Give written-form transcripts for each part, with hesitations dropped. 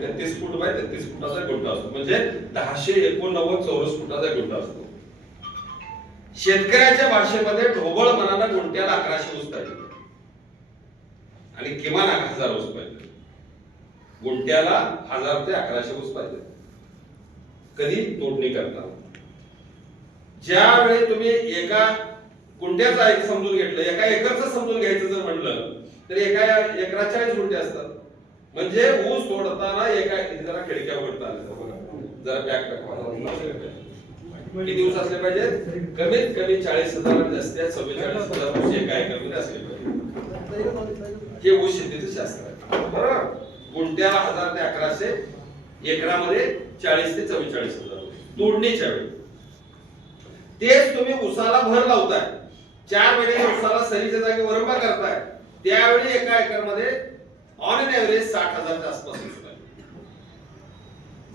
33 foot by 33 फुटाचा guntha असतो, म्हणजे 1089 चौरस फुटाचा गुंठा असतो. शेतकऱ्याच्या भाषेमध्ये ढोबळ मनाला गुंठ्याला 1100 ऊस पाहिजे आणि किमान 1000 ऊस पाहिजे. गुंठ्याला 1000 ते 1100 ऊस पाहिजे. कधी तोडणी करता ज्यावेळी तुम्ही एका गुंठ्याचा एक समजून घेतलं, एका एकरचं समजून घ्यायचं जर म्हणलं तर एका एकरात 40 गुंठे असतात. म्हणजे ऊस तोडताना एका जरा खिडक्या उघडता आल्या बघा, जरा पॅक किती ऊस असले पाहिजे? कमीत कमी 40,000 आणि जास्तीत 44,000 ऊस एका एकरमध्ये असले पाहिजे. हे ऊस शेतीचं शास्त्र आहे. बरोबर. गुंठ्याला 1000 ते 1100, एकरामध्ये 40 ते 44,000 तोडणीच्या वेळी. तेच तुम्ही ऊसाला भर लावताय, 4 महिने ऊसाला सरीच्या जागी वरंबा करताय, त्यावेळी एका एकरमध्ये ऑन एन एव्हरेज 60,000च्या आसपास ऊस आहे.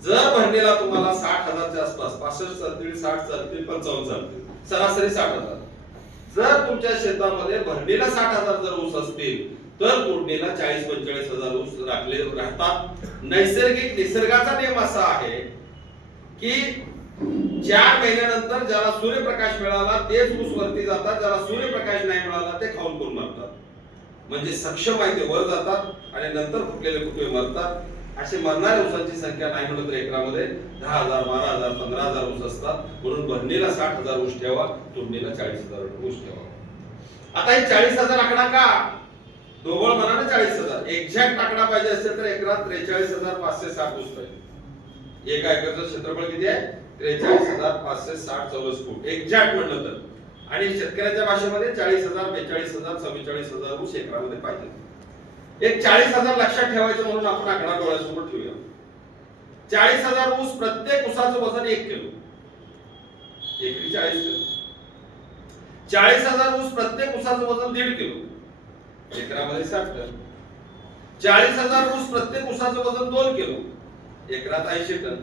जर भरणीला तुम्हाला 60,000च्या आसपास 65 चालतील, 60 चालतील, 55 चालतील, सरासरी 60,000. जर तुमच्या शेतामध्ये भरणीला 60,000 जर ऊस असतील तर तोडणीला 40-45,000 ऊस राहतात. नैसर्गिक निसर्गाचा नियम असा आहे की 4 महिन्यानंतर ज्याला सूर्यप्रकाश मिळाला तेच ऊस वरती जातात, ज्याला सूर्यप्रकाश नाही मिळाला ते खाऊन करून मरतात. म्हणजे सक्षम आहे ते वर जातात आणि नंतर फुटलेले फुटवे मरतात. असे मरणाऱ्या ऊसांची संख्या नाही म्हणलं तर एकरामध्ये 10,000, 12,000, 15,000 ऊस असतात. म्हणून भरणीला 60,000 ऊस ठेवा, तोडणीला 40,000 ऊस ठेवा. आता हे 40,000 आकडा का? ढोबळ मनाने 40,000. एक्झॅक्ट आकडा पाहिजे असेल तर एकरात 43,560 ऊस पाहिजे. एका एकरचं क्षेत्रफळ किती आहे? 43,560 चौरस फूट एक्झॅक्ट म्हणलं तर. आणि शेतकऱ्याच्या भाषेमध्ये 40,000, 42,000, 44,000 ऊस एकरामध्ये पाहिजे. एक 40,000 लक्षात ठेवायचं म्हणून आपण आकडा डोळ्यासमोर ठेवूया. 40,000 ऊस, प्रत्येक ऊसाचं वजन 1 किलो, एकरी 40 किलो. 40,000 ऊस, प्रत्येक ऊसाचं वजन 1.5 किलो, एकरामध्ये 60 टन. 40,000 ऊस, प्रत्येक ऊसाचं वजन 2 किलो, एकरात 80 टन.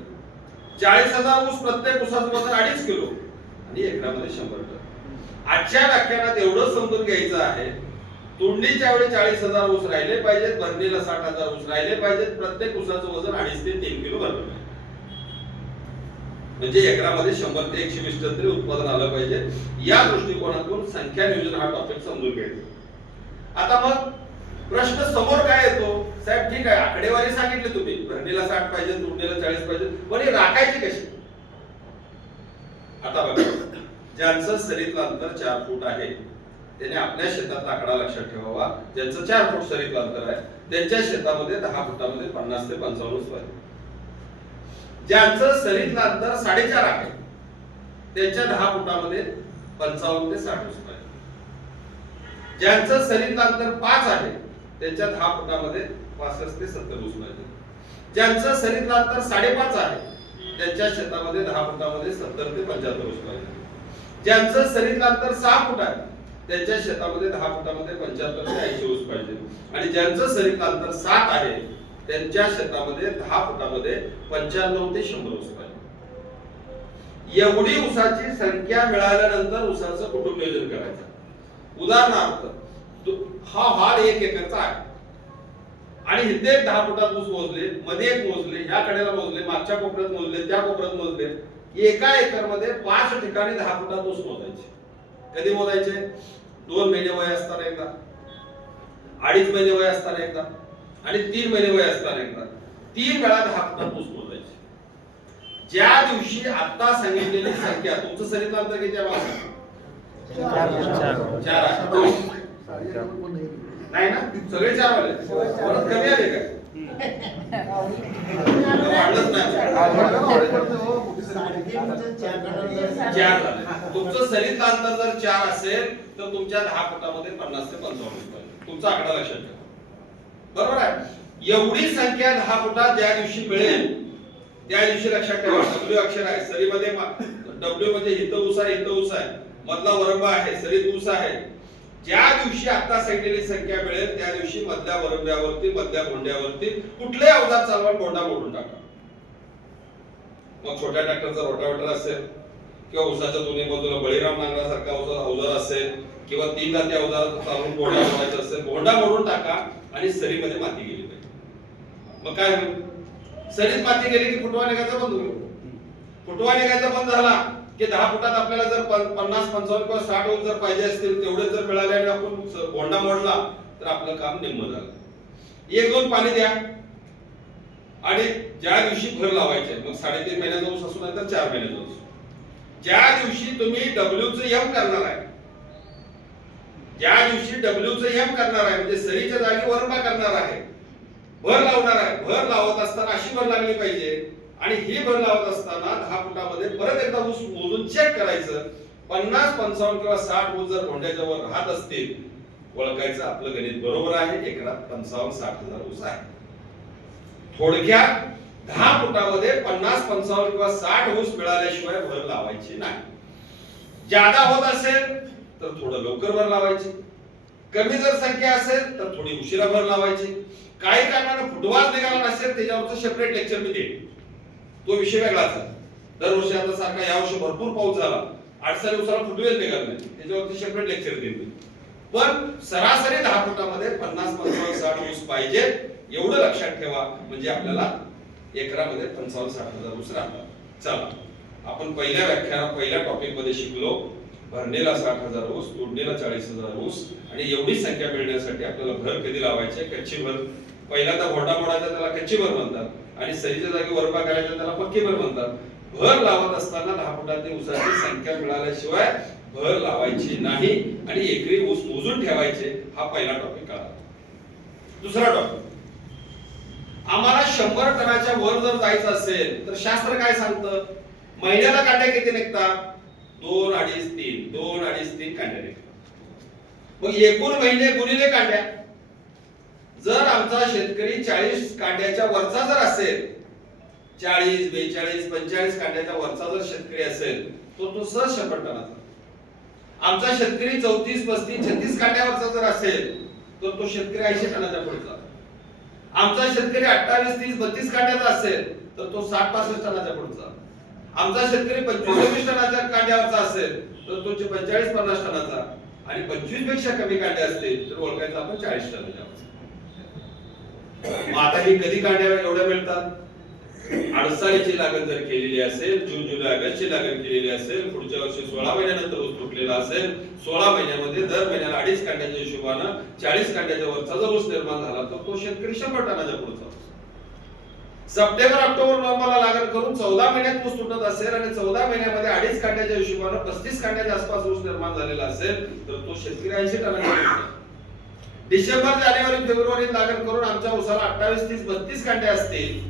40,000 ऊस, प्रत्येक ऊसाचं वजन 2.5 किलो आणि एकरामध्ये 100 टन. आजच्या व्याख्यानात एवढं समजून घ्यायचं आहे, तोडणीच्या वेळी 40,000 ऊस राहिले पाहिजेत, भरणीला 60,000 ऊस राहिले पाहिजेत, प्रत्येक ऊसाचं वजन 2.5 ते 3 किलो भरलं पाहिजे. म्हणजे एकरामध्ये 100 ते 120 टन तरी उत्पादन आलं पाहिजे. या दृष्टिकोनातून संख्या नियोजन हा टॉपिक समजून घ्यायचा. आता मग प्रश्न समोर काय येतो? साहेब ठीक आहे, आकडेवारी सांगितली तुम्ही, भरणीला 60 पाहिजे, तोडणीला 40 पाहिजे, पण हे राखायची कशी? आता बघा, ज्यांचं सरीतलं अंतर 4 फूट आहे त्याने आपल्या शेतातला आकडा लक्षात ठेवावा. ज्यांचं 4 फूट सरीतलं अंतर आहे त्यांच्या शेतामध्ये 10 फुटामध्ये 50 ते 55 ऊस पाहिजे. ज्यांचं सरीतलं अंतर 4.5 आहे त्यांच्या 10 फुटामध्ये 55 ते 60 ऊस पाहिजे. ज्यांचं सरीतलं अंतर 5 आहे त्यांच्या 10 फुटामध्ये 65 ते 70 ऊस पाहिजे. ज्यांचं सरीतलं अंतर 5.5 आहे त्यांच्या शेतामध्ये 10 फुटामध्ये 70 ते 75 ऊस पाहिजे. ज्यांचं सरीतलं अंतर 6 फूट आहे त्यांच्या शेतामध्ये 10 फुटामध्ये 75 ते 80 ऊस पाहिजे. आणि ज्यांचं सरीतलं अंतर 7 आहे त्यांच्या शेतामध्ये 10 फुटामध्ये 95 ते 100 ऊस पाहिजे. एवढी ऊसाची संख्या मिळाल्यानंतर ऊसाचं कुटुंब नियोजन करायचं. उदाहरणार्थ हा हाल 1 एकरचा आहे आणि इथे 10 फुटात ऊस मोजले, मध्ये एक मोजले, ह्या कडेला मोजले, मागच्या कोपऱ्यात मोजले, त्या कोपऱ्यात मोजले. एका एकर मध्ये 5 ठिकाणी 10 फुटात ऊस मोजायचे. कधी मोजायचे? 2 महिने वय असताना एकदा, 2.5 महिने वय असताना एकदा आणि 3 महिने वय असताना एकदा. 3 वेळा 10 फुटात ऊस मोजायचे. ज्या दिवशी आता सांगितलेली संख्या, तुमचं सरीतलं अंतर किती आहे? 4 आहे. नाही ना, सगळे 4 वाले परत कमी आले काय? वाढलंच नाही. 4 झाले. तुमचं सरीतलं अंतर जर 4 असेल तर तुमच्या 10 फुटामध्ये 50 ते 55 पाहिजे. तुमचा आकडा लक्षात ठेवा. बरोबर आहे? एवढी संख्या 10 फुटात ज्या दिवशी मिळेल त्या दिवशी लक्षात ठेवा. डब्ल्यू अक्षर आहे सरीमध्ये. डब्ल्यू म्हणजे इथं ऊस आहे, इथं ऊस आहे, मधला वरंबा आहे, सरीत ऊस आहे. ज्या दिवशी आता सांगितलेली संख्या मिळेल त्या दिवशी मधल्या वरंब्यावरती, मधल्या भोंड्यावरती कुठले अवजार चालवा, भोंडा मोडून टाका. मग छोट्या ट्रॅक्टरचा रोटावेटर असेल किंवा ऊसाच्या दोन्ही बाजूला बळीराम नांगरासारखा अवजार असेल किंवा 3 दाती अवजार चालवून भोंडा मोडायचा असेल, भोंडा मोडून टाका आणि सरीमध्ये माती गेली पाहिजे. मग काय होईल? सरीत माती गेली की फुटवा निघायचा बंद होईल. फुटवा निघायचा बंद झाला की 10 फुटात आपल्याला जर 50 55 किंवा 60 ऊस जर पाहिजे असतील तेवढे जर मिळाले आणि आपण बोंडा मोडला तर आपलं काम निम्म झालं. 1-2 पाणी द्या आणि ज्या दिवशी भर लावायचे मग 3.5 महिन्याचा ऊस असू नाही तर 4 महिन्याचा ऊस, ज्या दिवशी तुम्ही डब्ल्यूचं एम करणार आहे, ज्या दिवशी डब्ल्यूचं एम करणार आहे म्हणजे सरीच्या जागी वरपा करणार आहे, भर लावणार आहे, भर लावत असताना अशी भर लागली पाहिजे आणि ही भर लावत असताना 10 फुटामध्ये परत एकदा ऊस मोजून चेक करायचं. 50 55 किंवा 60 ऊस जर भोंड्याच्या वर राहत असतील ओळखायचं आपलं गणित बरोबर आहे, एकरात 55-60 हजार ऊस आहे. थोडक्यात 10 फुटामध्ये 50 55 किंवा 60 ऊस मिळाल्याशिवाय भर लावायची नाही. जादा होत असेल तर थोडं लवकर भर लावायची, कमी जर संख्या असेल तर थोडी उशिरा भर लावायची. काही कारणाने फुटवाच निघाला नसेल त्याच्यावरचं सेपरेट लेक्चर मी देईन, तो विषय वेगळाच आहे. दरवर्षी आता सारखा यावर्षी भरपूर पाऊस झाला, 8 दिवसाला फुटवेल निघाला नाही, त्याच्यावरती सेपरेट लेक्चर देईन. पण सरासरी 10 फुटामध्ये 50 55 60 ऊस पाहिजे एवढं लक्षात ठेवा, म्हणजे आपल्याला एकरामध्ये 55-60 हजार ऊस राहतात. चला आपण पहिल्या टॉपिक मध्ये शिकलो भरणीला 60 हजार ऊस, तोडणीला 40 हजार ऊस आणि एवढी संख्या मिळण्यासाठी आपल्याला भर कधी लावायचे, कच्ची भर. पहिल्यांदा भोंडा मोडायचा त्याला कच्ची भर म्हणतात आणि सरीच्या जागी वरपा करायचा त्याला पक्की भर म्हणतात. भर लावत असताना 10 फुटातील ऊसाची संख्या मिळाल्याशिवाय भर लावायची नाही आणि एकरी ऊस मोजून ठेवायचे. हा पहिला टॉपिक कळला. दुसरा टॉपिक, आम्हाला 100 टनाच्या वर जर जायचं असेल तर शास्त्र काय सांगतं, महिन्याला कांड्या किती निघतात, 2 2.5 3 2 2.5 3 कांड्या निघतात. मग एकूण महिने गुणिले कांड्या. जर आमचा शेतकरी 40 कांड्याच्या वरचा जर असेल, 40 42 45 कांड्याच्या वरचा जर शेतकरी असेल तो सहज 100 टनाचा. आमचा शेतकरी 34 35 36 कांड्यावरचा जर असेल तर तो शेतकरी 80 टनाच्या पुढचा. आमचा शेतकरी 28 30 32 कांड्याचा असेल तर तो 60 65 टनाच्या पुढचा. आमचा शेतकरी 25 टनाच्या कांड्यावरचा असेल तर तो 45 50 टनाचा आणि 25 पेक्षा कमी कांड्या असतील तर ओळखायचं आपण 40 टनाच्या. मग आता ही कधी कांड्या एवढ्या मिळतात, अडसाळीची लागण जर केलेली असेल, जून जुलै ऑगस्टची लागण केलेली असेल, पुढच्या वर्षी 16 महिन्यानंतर ऊस तुटलेला असेल, 16 महिन्यामध्ये दर महिन्याला 2.5 कांड्याच्या हिशोबानं 40 कांड्याच्या वरचा जर ऊस निर्माण झाला तर तो शेतकरी 100 टनाच्या पुढचा. सप्टेंबर ऑक्टोबर नोव्हेंबरला लागण करून 14 महिन्यात ऊस तुटत असेल आणि 14 महिन्यामध्ये 2.5 कांड्याच्या हिशोबानं 35 कांड्याच्या आसपास ऊस निर्माण झालेला असेल तर तो शेतकरी 80 टनाच्या पुढचा. डिसेंबर जानेवारी फेब्रुवारीत लागण करून आमच्या ऊसाला 28 30 32 कांड्या असतील,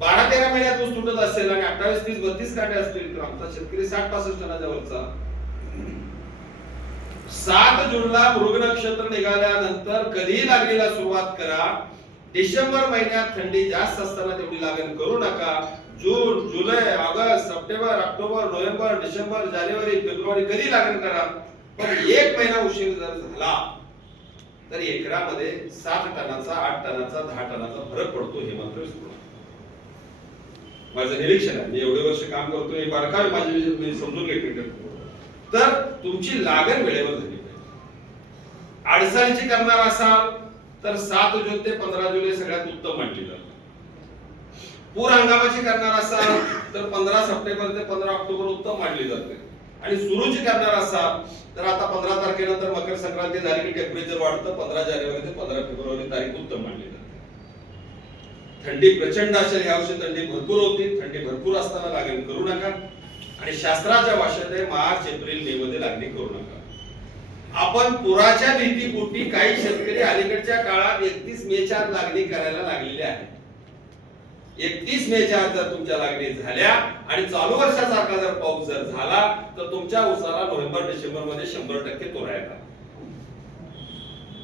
12-13 महिन्यात ऊस तुटत असेल आणि 28 30 32 कांड्या असतील तर आमचा शेतकरी 60 65 टनाच्या वरचा. 7 जूनला मृग नक्षत्र निघाल्यानंतर कधी लागणीला सुरुवात करा. डिसेंबर महिन्यात थंडी जास्त असताना तेवढी लागण करू नका. जून जुलै ऑगस्ट सप्टेंबर ऑक्टोबर नोव्हेंबर डिसेंबर जानेवारी फेब्रुवारी कधी लागण करा. पण 1 महिना उशीर जर झाला तर एकरामध्ये 7 टनाचा 8 टनाचा 10 टनाचा फरक पडतो. हे मात्र विसरू नका. माझं निरीक्षण आहे, मी एवढे वर्ष काम करतोय, बारकावे माझे समजून घेतले. तर तुमची लागण वेळेवर झाली पाहिजे. अडसाळीची करणार असाल तर 7 जून ते 15 जुलै सगळ्यात उत्तम मानली जाते. पूर हंगामाची करणार असाल तर 15 सप्टेंबर ते 15 ऑक्टोबर उत्तम मानली जाते. आणि सुरूची करणार असाल तर आता 15 तारखेनंतर मकर संक्रांती झाली की टेम्परेचर वाढतं, 15 जानेवारी ते 15 फेब्रुवारी तारीख उत्तम मानली जाते. थंडी प्रचंड असेल, यावर्षी थंडी भरपूर होती, थंडी भरपूर असताना लागण करू नका. आणि शास्त्राच्या भाषेत मार्च एप्रिल मे मध्ये लागणी करू नका. आपण पुराच्या भीतीपोटी काही शेतकरी अलीकडच्या काळात 31 मेच्या लागणी करायला लागलेले आहेत. 31 मेच्या जर तुमच्या लागणी झाल्या आणि चालू वर्षासारखा जर पाऊस जर झाला तर तुमच्या ऊसाला नोव्हेंबर डिसेंबर मध्ये 100% तोडायला.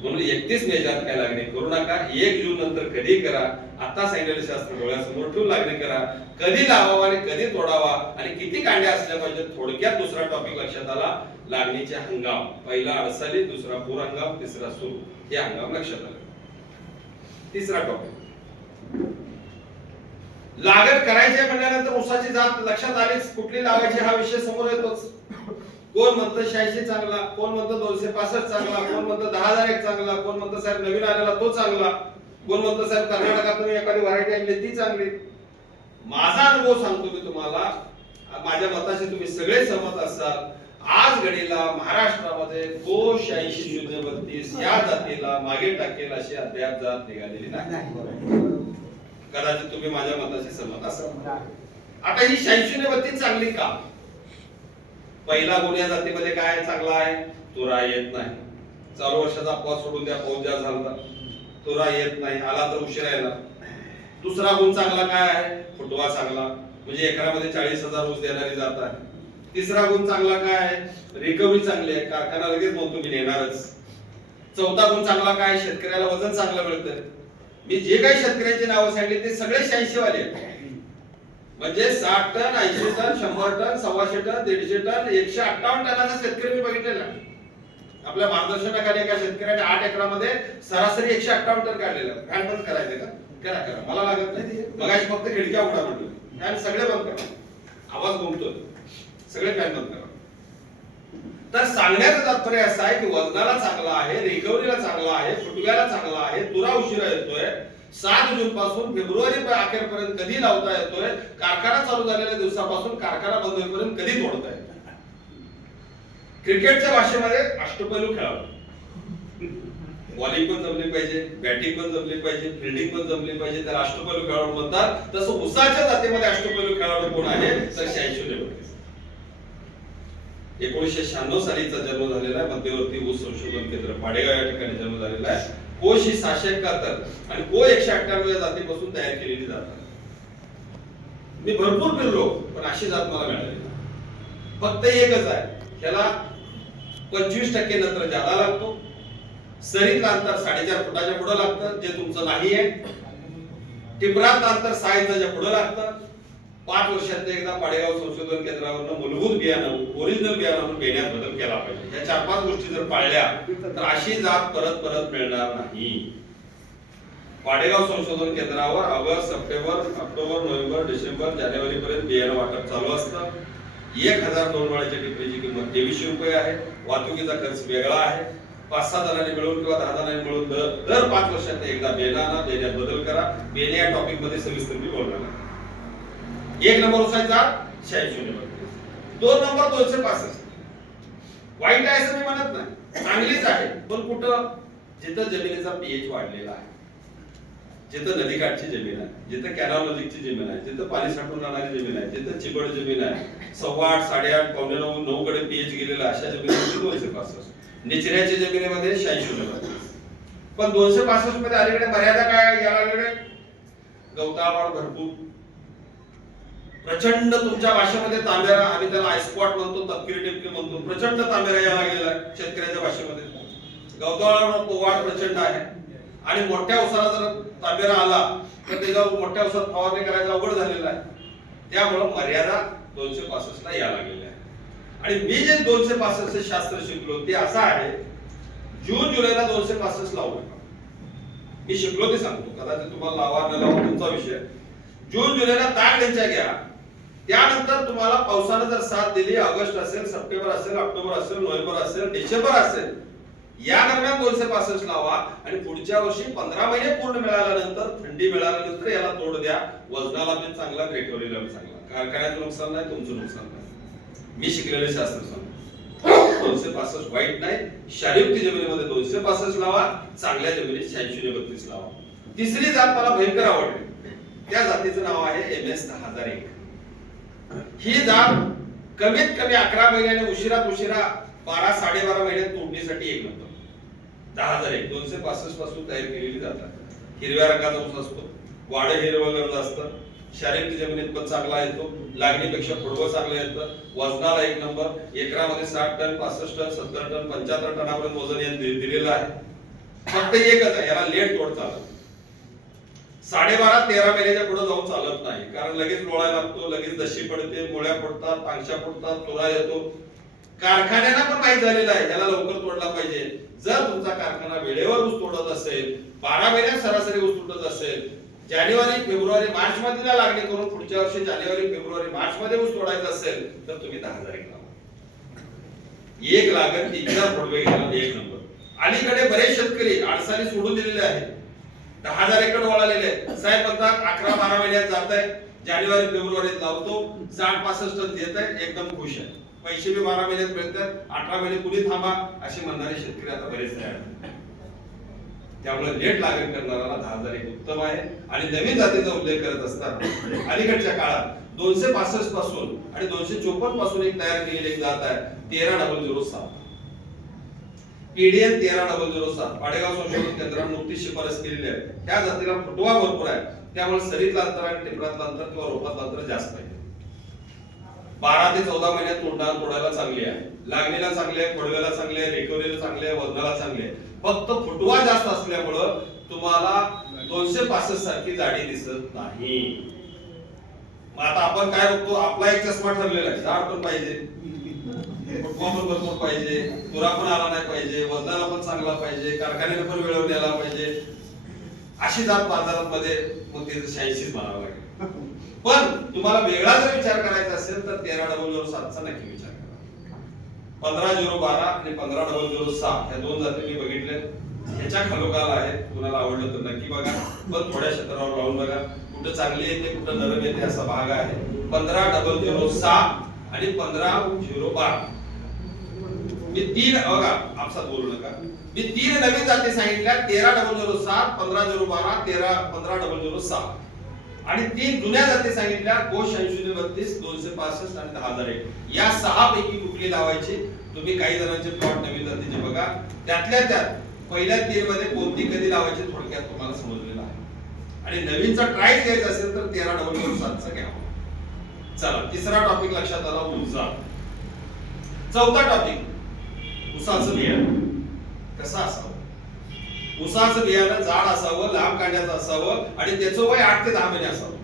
म्हणून 31 मेच्या काय लागणी करू नका. 1 जून नंतर कधी करा. आता सांगितलेलं शास्त्र डोळ्यासमोर ठेवून लागणी करा. कधी लावावा आणि कधी तोडावा आणि किती कांड्या असल्या पाहिजे. थोडक्यात दुसरा टॉपिक लक्षात आला, लागणीचे हंगाम. पहिला अडसाळी, दुसरा पूर हंगाम, तिसरा सुरू. हे हंगाम लक्षात आले. तिसरा टॉपिक, लागण करायची म्हणल्यानंतर ऊसाची जात लक्षात आलीच, कुठली लावायची हा विषय समोर येतोच. कोण म्हणतं 86 चांगला, कोण म्हणतं 265 चांगला, कोण म्हणतं 10,001 चांगला, कोण म्हणतं साहेब नवीन आलेला तो चांगला. कोण म्हणतो साहेब कर्नाटकात तुम्ही एखादी व्हरायटी आणली ती चांगली. माझा अनुभव सांगतो मी तुम्हाला, माझ्या मताशी तुम्ही सगळे सहमत असाल. आज घडीला महाराष्ट्रामध्ये को 86-032 या जातीला मागे टाकेल अशी अद्याप जात निघालेली नाही. कदाचित तुम्ही माझ्या मताशी सहमत असाल. आता ही 86-032 चांगली का? पहिला गुण या जातीमध्ये काय चांगला आहे? तुरा येत नाही. चालू वर्षाचा अपवाद सोडून द्या, पाऊस जास्त झाला, तुरा येत नाही, आला तर उशिरा येणार. दुसरा गुण चांगला काय आहे? फुटवा चांगला, म्हणजे एकरामध्ये 40,000 ऊस देणारी जात आहे. तिसरा गुण चांगला काय आहे? रिकव्हरी चांगली आहे, कारखाना लगेच म्हणतो मी नेणारच. चौथा गुण चांगला काय? शेतकऱ्याला वजन चांगलं मिळतं. मी जे काही शेतकऱ्यांची नावं सांगितली ते सगळे 86 वाले आहेत. म्हणजे 60 ton, 80 ton, 100 ton, 125 ton, 150 ton, 158 टनाचा शेतकरी मी बघितलेला. आपल्या मार्गदर्शनाखाली एका शेतकऱ्याने 8 एकरामध्ये सरासरी 158 टन काढलेलं. फॅन बंद करायचं का? करा, मला लागत नाही. मगाशी फक्त खिडक्या उघडा म्हटलं, फॅन सगळे बंद करा, आवाज घुमतोय, सगळे फॅन बंद करा. तर सांगण्याचं तात्पर्य असं आहे की वजनाला चांगला आहे, रिकव्हरीला चांगला आहे, फुटव्याला चांगला आहे, तुरा उशिरा येतोय, 7 जून पासून फेब्रुवारी अखेरपर्यंत कधी लावता येतोय, कारखाना चालू झालेल्या दिवसापासून कारखाना बंद होईपर्यंत कधी तोडता येतोय. क्रिकेटच्या भाषेमध्ये अष्टपैलू खेळाडू, बॉलिंग पण जमली पाहिजे, बॅटिंग पण जमली पाहिजे, फिल्डिंग पण जमली पाहिजे, त्याला अष्टपैलू खेळाडू म्हणतात. तसं उसाच्या जातीमध्ये अष्टपैलू खेळाडू कोण आहे? तर 86-032. 1996 सालीचा जन्म झालेला आहे. मध्यवर्ती ऊस संशोधन केंद्र पाडेगाव या ठिकाणी जन्म झालेला आहे. कोश ही 671 आणि को 198 या जातीपासून तयार केलेली जात आहे. मी भरपूर फिरलो पण अशी जात मला मिळाली. फक्त एकच आहे, त्याला 25% नंतर जादा लागतो. सरीतलं अंतर 4.5 फुटाच्या पुढे लागतं, जे तुमचं नाही आहे. टिपरातलं अंतर 6 इंचाच्या पुढे लागतं. 5 वर्षात एकदा पाडेगाव संशोधन केंद्रावरून मूलभूत बियाणं, ओरिजिनल बियाणं घेण्यात बदल केला पाहिजे. या 4-5 गोष्टी जर पाळल्या तर अशी जात परत मिळणार नाही. पाडेगाव संशोधन केंद्रावर ऑगस्ट, सप्टेंबर, ऑक्टोबर, नोव्हेंबर, डिसेंबर, जानेवारी पर्यंत बियाणं वाटप चालू असतं. 1000 2 माळ्याच्या टिपरीची किंमत 2300 रुपये आहे. वाहतुकीचा खर्च वेगळा आहे. 5-6 जणांनी मिळून किंवा 10 जणांनी मिळून दर 5 वर्षात एकदा बेण्यात बदल करा. बेणे या टॉपिक मध्ये सविस्तर मी बोलणार आहे. 1 नंबर उसाचा 86-032, 2 नंबर 265. वाईट आहे असं मी म्हणत नाही, चांगलीच आहे. पण कुठं? जिथं जमिनीचा पीएच वाढलेला आहे, जिथं नदीकाठची जमीन आहे, जिथं कॅनॉल नजीकची जमीन आहे, जिथं पाणी साठवून राहणारी जमीन आहे, जिथं चिबड जमीन आहे, 8.25, 8.5, 8.25, 9 कडे पीएच गेलेला अशा जमिनीमध्ये 265. निचऱ्याच्या जमिनीमध्ये 86-032. पण 265 मध्ये अलीकडे मर्यादा काय याला लागले? गवताळ भरपूर, प्रचंड तुमच्या भाषेमध्ये तांबेरा, आम्ही त्याला आयस्पॉट म्हणतो, तपकिरी टिपकी म्हणतो, प्रचंड तांबेरा यायला लागलेला आहे शेतकऱ्याच्या भाषेमध्ये. गवताळावर पोवाड प्रचंड आहे आणि मोठ्या उसाला जर तांबेरा आला तर त्याच्यावर मोठ्या उसात फवारणी करायचं अवघड झालेलं आहे. त्यामुळे मर्यादा 265 ला यायला लागलेली आहे. आणि मी जे 265 शास्त्र शिकलो ते असं आहे, जून जुलैला 265 लावू नका. मी शिकलो ते सांगतो, कदाचित तुम्हाला लावा न लावा तुमचा विषय. जून जुलैला ताग त्यांच्या घ्या. त्यानंतर तुम्हाला पावसानं जर साथ दिली, ऑगस्ट असेल, सप्टेंबर असेल, ऑक्टोबर असेल, नोव्हेंबर असेल, डिसेंबर असेल, या दरम्यान 265 लावा. आणि पुढच्या वर्षी 15 महिने पूर्ण मिळाल्यानंतर, थंडी मिळाल्यानंतर याला तोड द्या. वजनाला पण चांगला, रिकव्हरीला पण चांगला, कारखान्याचं नुकसान नाही, तुमचं नुकसान नाही. मी शिकलेले शास्त्र सांगतो. 265 वाईट नाही. शारीयुक्त जमिनीमध्ये 265 लावा, चांगल्या जमिनीत 86-032 लावा. तिसरी जात मला भयंकर आवडली. त्या जातीचं नाव आहे MS 1001. ही जात कमीत कमी 11 महिन्याने उशिरात उशिरा 12-12.5 महिन्यात तोडणीसाठी एक नंबर. 1001 265 पासून तयार केलेली जातात. हिरव्या रंगाचा ऊस असतो, वाढ हिरवं असतं, शारीरिक जमिनीत पण चांगला येतो, लागणीपेक्षा फुडवं चांगलं येतं, वजनाला एक नंबर. एकरामध्ये 60 टन, 65 टन, 70 टन, 75 टनापर्यंत वजन दिलेलं आहे. फक्त एकच आहे, याला लेट तोड चालत. 12.5-13 महिन्याच्या पुढे जाऊन चालत नाही, कारण लगेच लोळायला लागतो, लगेच दशी पडते, मुळ्या पडतात, पांगशा पडतात, तुरा येतो. कारखान्यांना पण माहित झालेलं आहे याला लवकर तोडला पाहिजे. जर तुमचा कारखाना वेळेवर ऊस तोडत असेल, 12 महिन्यात सरासरी ऊस तोडत असेल, जानेवारी फेब्रुवारी मार्च मध्ये लागणी करून पुढच्या वर्षी जानेवारी फेब्रुवारी मार्च मध्ये ऊस तोडायचा असेल तर तुम्ही 10,000 लावा. एक लागण 3-4 फुटवे घ्यायला एक नंबर. अलीकडे बरेच शेतकरी आडसाली सोडून दिलेले आहेत. 10,000 एकड वळालेले आहे. साहेब म्हणतात 11-12 महिन्यात जात आहे, जानेवारी फेब्रुवारीत लावतो, 60-65 टन देत आहे, एकदम खुश आहे. पैसे बी 12 महिन्यात मिळतात, 18 महिने कुणी थांबा असे म्हणणारे शेतकरी आता बरेच तयार आहेत. त्यामुळे लेट लागण करणाऱ्याला 10,000 एक उत्तम आहे. आणि नवीन जातीचा उल्लेख करत असतात अलीकडच्या काळात 265 पासून आणि 254 पासून एक तयार केलेली एक जात आहे 13,007. पीडीएन 13,007 पाडेगाव संशोधन केंद्राने नुकतीच शिफारस केलेली आहे. ह्या जातीला फुटवा भरपूर आहे, त्यामुळे सरीतलं अंतर आणि टिपरातलं अंतर किंवा रोपातलं अंतर जास्त आहे. 12 ते 14 महिन्यात तोडायला चांगली आहे, लागणीला चांगली आहे, खोडव्याला चांगली आहे, रिकव्हरीला चांगली आहे, वजनाला चांगली आहे. फक्त फुटवा जास्त असल्यामुळं तुम्हाला 265 सारखी जाडी दिसत नाही. मग आता आपण काय बघतो, आपला एक चष्मा ठरलेला आहे, जाड पण पाहिजे, फुटवा पण भरपूर पाहिजे, तुरा पण आला नाही पाहिजे, वजनाला पण चांगला पाहिजे, कारखान्याला पण वेळेवर न्यायला पाहिजे. अशी जात बाजारामध्ये मग ते 86 म्हणावं लागेल. पण तुम्हाला वेगळा जर विचार करायचा असेल तर 13,007 चा नक्की विचार करा. 15,012 आणि 15,006 ह्या दोन जाती मी बघितल्या, ह्याच्या खालोखाल आहेत. तुम्हाला आवडलं तर नक्की बघा, पण थोड्या क्षेत्रावर लावून बघा, कुठं चांगली येते कुठं नरम येते असा भाग आहे. 15,006 आणि 15,012 मी तीन बघा, आपसात बोलू नका, मी तीन नवीन जाती सांगितल्या, 13,007, 15,012, 15,006 आणि तीन जुन्या जाती सांगितल्या, गोश 832, 265 आणि 10,001. या 6 पैकी कुठली लावायची? तुम्ही काही जणांचे प्लॉट नवीन जातीचे बघा, त्यातल्या त्यात पहिल्या 3 मध्ये कोणती कधी लावायची थोडक्यात तुम्हाला समजलेलं आहे. आणि नवीनचा ट्राय घ्यायचा असेल तर 13,007 चा घ्या. चला, तिसरा टॉपिक लक्षात आला, ऊर्जा. चौथा टॉपिक, ऊसाचं बियाणं कसं असावं. ऊसाचं बियाणं जाड असावं, लांब कांड्याचं असावं आणि त्याचं वय 8 ते 10 महिने असावं.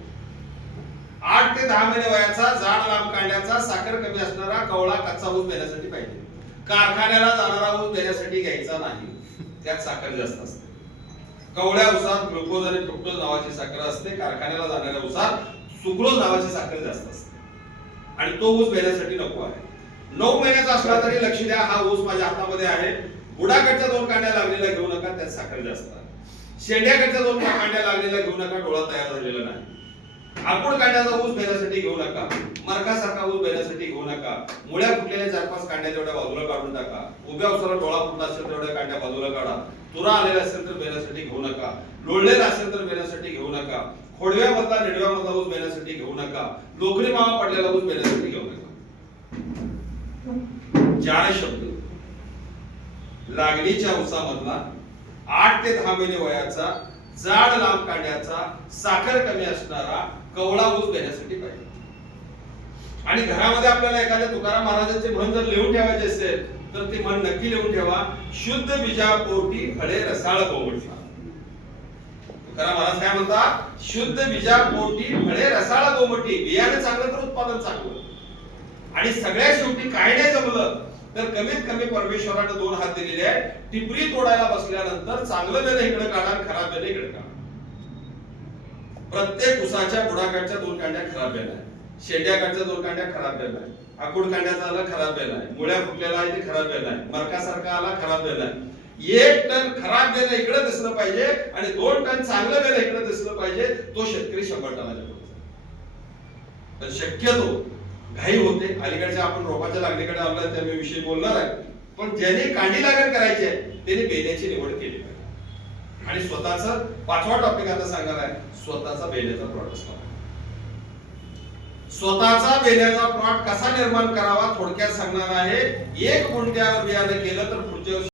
8 ते 10 महिने वयाचा, जाड लांब कांड्याचा, साखर कमी असणारा, कवळा कच्चा ऊस देण्यासाठी पाहिजे. कारखान्याला जाणारा ऊस देण्यासाठी घ्यायचा नाही, त्यात साखर जास्त असते. कवळ्या ऊसात ग्लुकोज आणि फ्रुक्टोज नावाची साखर असते, कारखान्याला जाणाऱ्या ऊसात सुक्रोज नावाची साखर जास्त असते आणि तो ऊस देण्यासाठी नको आहे. 9 महिन्याचा असला तरी लक्ष द्या, हा ऊस माझ्या हातामध्ये आहे. बुडाकडच्या 2 कांड्या लागलेल्या घेऊ नका, त्यात साखर जास्त आहे. शेंड्याकडच्या 2 कांड्या लागलेल्या घेऊ नका, डोळा तयार झालेला नाही. आकुड कांड्याचा ऊस घेण्यासाठी घेऊ नका, मरकासारखा ऊस घेण्यासाठी घेऊ नका. मुळ्या फुटलेल्या 4-5 कांड्या तेवढ्या बाजूला काढून टाका. उभ्या ऊसाला डोळा फुटला असेल तेवढ्या कांड्या बाजूला काढा. तुरा आलेला असेल तर बेण्यासाठी घेऊ नका, लोळलेला असेल तर बेण्यासाठी घेऊ नका. खोडव्या मधला निडव्या मधला ऊस बेण्यासाठी घेऊ नका. लोकरी मावा पडलेला ऊस बेण्यासाठी घेऊ नका. 4 शब्द. लागणीच्या ऊसामधला 8 ते 10 महिने वयाचा, जाड लांब कांड्याचा, साखर कमी असणारा, कवळा ऊस घेण्यासाठी पाहिजे. आणि घरामध्ये आपल्याला एखाद्या तुकाराम महाराजांचे म्हण जर लिहून ठेवायचे असेल तर ते म्हण नक्की लिहून ठेवा, शुद्ध बीजापोटी फळे रसाळ गोमटी. तुकाराम महाराज काय म्हणतात? शुद्ध बीजापोटी फळे रसाळ गोमटी. बियाणे चांगलं तर उत्पादन चांगलं. आणि सगळ्या शेवटी काय नाही जमलं तर कमीत कमी परमेश्वराने 2 हात दिलेले आहेत. टिपरी तोडायला बसल्यानंतर चांगलं बेलं इकडे काढा, खराब बेलं इकडे काढा. प्रत्येक उसाच्या बुडाकडच्या 2 कांड्या खराब बेल आहे, शेंड्याकडच्या 2 कांड्या खराब बेल आहे, आकुड कांड्याचा आला खराब बेल आहे, मुळ्या फुटलेला आहे ते खराब बेल आहे, मरकासारखा आला खराब बेल आहे. 1 टन खराब बेल इकडे दिसलं पाहिजे आणि 2 टन चांगलं बेल इकडे दिसलं पाहिजे. तो शेतकरी 100 टनाच्या पुढे. पण शक्यतो घाई होते. अलीकडच्या आपण रोपाच्या लागणीकडे आलोय त्या मी विषय बोलणार आहे. पण ज्याने कांडी लागण करायची आहे त्याने बेण्याची निवड केली पाहिजे. आणि स्वतःचा 5वा टॉपिक आता सांगणार आहे, स्वतःचा बेण्याचा प्लॉट असतो. स्वतःचा बेण्याचा प्लॉट कसा निर्माण करावा थोडक्यात सांगणार आहे. 1 गुंठ्यावर बियाणं केलं तर पुढच्या वर्षी